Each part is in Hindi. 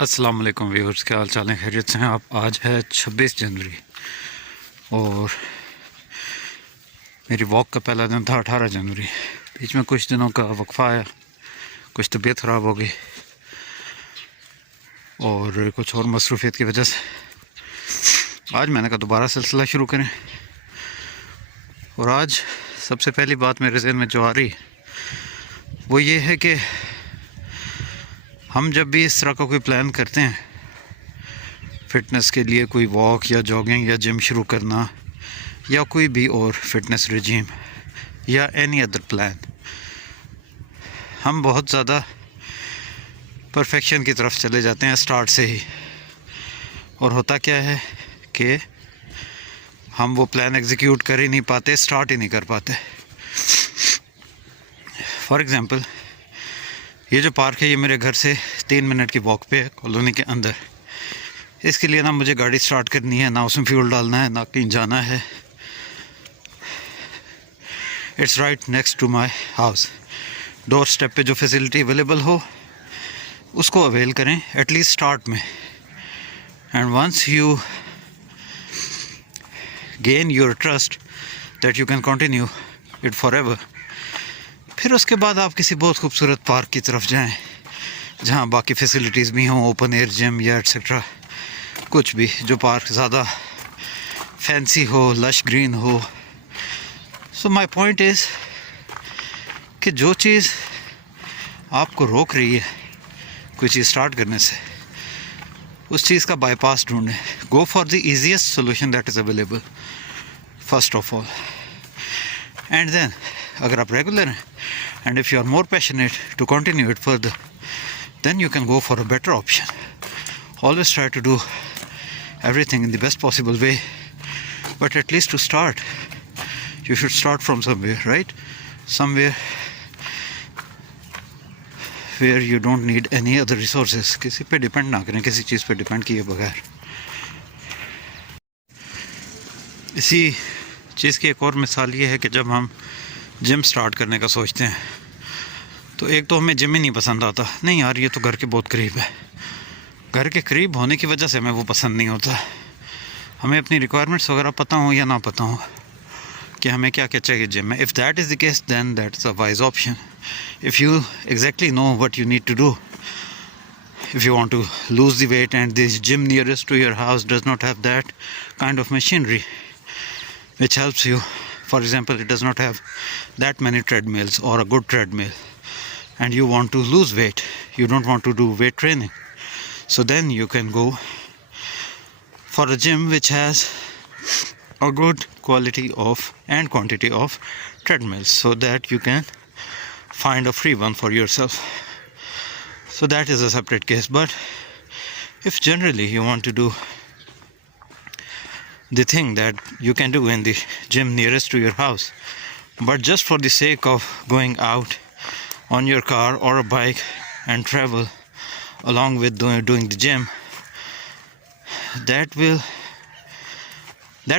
अस्सलाम वालेकुम व्यूअर्स, क्या हाल चाल है? खैरियत से हैं आप? आज है 26 जनवरी और मेरी वॉक का पहला दिन था 18 जनवरी। बीच में कुछ दिनों का वक्फा आया, कुछ तबीयत ख़राब हो गई और कुछ और मसरूफियत की वजह से आज मैंने कहा दोबारा सिलसिला शुरू करें। और आज सबसे पहली बात मेरे ज़हन में जो आ रही है वो ये है कि हम जब भी इस तरह का कोई प्लान करते हैं, फ़िटनेस के लिए कोई वॉक या जॉगिंग या जिम शुरू करना या कोई भी और फिटनेस रिजीम या एनी अदर प्लान, हम बहुत ज़्यादा परफेक्शन की तरफ चले जाते हैं स्टार्ट से ही। और होता क्या है कि हम वो प्लान एग्जीक्यूट कर ही नहीं पाते, स्टार्ट ही नहीं कर पाते। फॉर एग्ज़ाम्पल, ये जो पार्क है ये मेरे घर से 3 मिनट की वॉक पे है, कॉलोनी के अंदर। इसके लिए ना मुझे गाड़ी स्टार्ट करनी है, ना उसमें फ्यूल डालना है, ना कहीं जाना है। It's right next to my house. Doorstep पे जो फैसिलिटी अवेलेबल हो उसको अवेल करें एटलीस्ट स्टार्ट में। And once you gain your trust that you can continue it forever, फिर उसके बाद आप किसी बहुत खूबसूरत पार्क की तरफ जाएं जहाँ बाकी फैसिलिटीज़ भी हों, ओपन एयर जिम या एट्सेट्रा, कुछ भी जो पार्क ज़्यादा फैंसी हो, लश ग्रीन हो। सो माय पॉइंट इज़ कि जो चीज़ आपको रोक रही है कोई चीज़ स्टार्ट करने से, उस चीज़ का बाईपास ढूंढें। Go for the easiest solution that is available first of all, and then अगर आप रेगुलर हैं and if you are more passionate to continue it further, then you can go for a better option. Always try to do everything in the best possible way, but at least to start you should start from somewhere, right? Somewhere where you don't need any other resources. किसी पे डिपेंड ना करें, किसी चीज़ पे डिपेंड किए बगैर। इसी चीज़ की एक और मिसाल ये है कि जब हम जिम स्टार्ट करने का सोचते हैं तो एक तो हमें जिम ही नहीं पसंद आता। नहीं यार, ये तो घर के बहुत करीब है। घर के करीब होने की वजह से हमें वो पसंद नहीं होता। हमें अपनी रिक्वायरमेंट्स वगैरह पता हो या ना पता हो कि हमें क्या क्या चाहिए जिम में। If that is the case then that is a wise option. If you exactly know what you need to do, if you want to lose the weight and this gym nearest to your house does not have that kind of machinery which helps you, for example, it does not have that many treadmills or a good treadmill, and you want to lose weight, you don't want to do weight training, so then you can go for a gym which has a good quality of and quantity of treadmills, so that you can find a free one for yourself. So that is a separate case. But if generally you want to do the thing that you can do in the gym nearest to your house, but just for the sake of going out on your car or a bike and travel along with doing the gym, that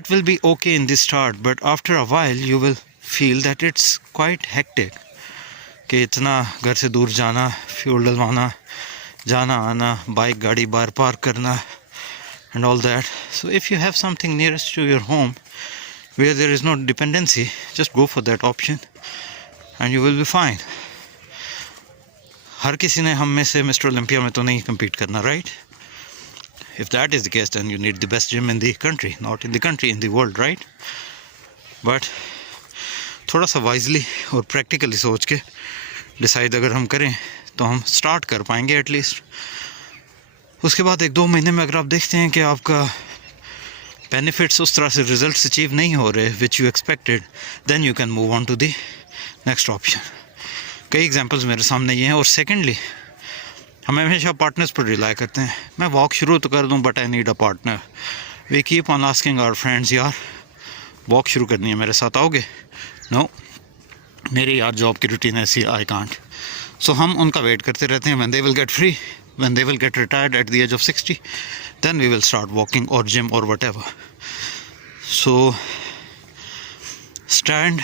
will be okay in the start, but after a while you will feel that it's quite hectic कि इतना घर से दूर जाना, फ्यूल डलवाना, जाना आना, बाइक गाड़ी बाहर पार्क करना and all that. So if you have something nearest to your home where there is no dependency, just go for that option and you will be fine. हर किसी ने हम में से मिस्टर ओलंपिया में तो नहीं compete करना, right? If that is the case, then you need the best gym in the country, not in the country, in the world, right? But थोड़ा सा वाइजली और प्रैक्टिकली सोच के डिसाइड अगर हम करें तो हम स्टार्ट कर पाएंगे एटलीस्ट। उसके बाद 1-2 महीने में अगर आप देखते हैं कि आपका बेनिफिट्स उस तरह से रिजल्ट्स अचीव नहीं हो रहे which you expected, then you can move on to the next option. कई एग्जांपल्स मेरे सामने ये हैं। और सेकेंडली, हम हमेशा पार्टनर्स पर रिलाई करते हैं। मैं वॉक शुरू तो कर दूं but I need a partner. We keep on asking our friends, यार वॉक शुरू करनी है, मेरे साथ आओगे? नो, मेरी यार जॉब की रूटीन ऐसी, आई कांट। सो हम उनका वेट करते रहते हैं। When they will get free, when they will get retired at the age of 60, then we will start walking or gym or whatever. So stand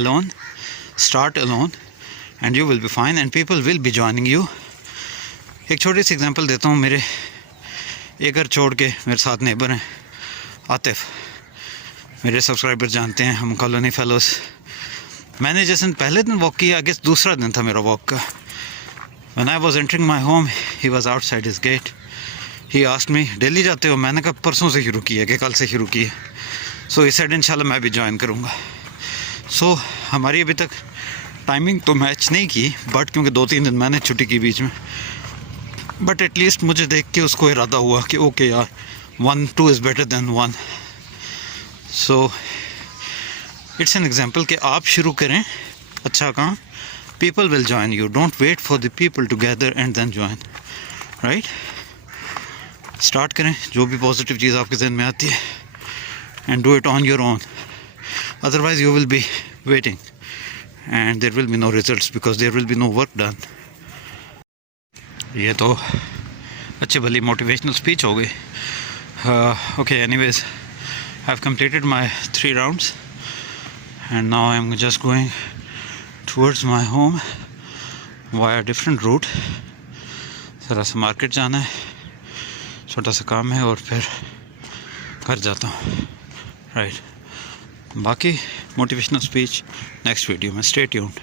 alone, start alone, and you will be fine, and people will be joining you एक छोटी सी एग्जांपल देता हूँ। मेरे एक घर छोड़ के मेरे साथ नेबर हैं आतिफ, मेरे सब्सक्राइबर जानते हैं, हम कॉलोनी फेलोज। मैंने जिस दिन पहले दिन वॉक किया, आगे दूसरा दिन था मेरा वॉक का। When I was entering my home, he was outside his gate. He asked me, daily जाते हो? मैंने कहा परसों से शुरू किया, कि कल से शुरू किया। सो he said इंशाल्लाह मैं भी ज्वाइन करूँगा। सो हमारी अभी तक टाइमिंग तो मैच नहीं की, बट क्योंकि 2-3 दिन मैंने छुट्टी की बीच में, बट एटलीस्ट मुझे देख के उसको इरादा हुआ कि ओके यार 1-2 is better than 1। So it's an example कि आप शुरू करें अच्छा काम, people will join you. Don't wait for the people to gather and then join, right? Start करें जो भी पॉजिटिव चीज़ आपके ज़हन में आती है, and do it on your own. Otherwise you will be waiting and there will be no results because there will be no work done. ये तो अच्छी भली मोटिवेशनल स्पीच हो गई। Okay, anyways, I've completed my 3 rounds and now I'm just going towards my home via different route. ज़रा सा मार्केट जाना है, छोटा सा काम है और फिर घर जाता हूँ, राइट। बाकी मोटिवेशनल स्पीच नेक्स्ट वीडियो में। Stay tuned.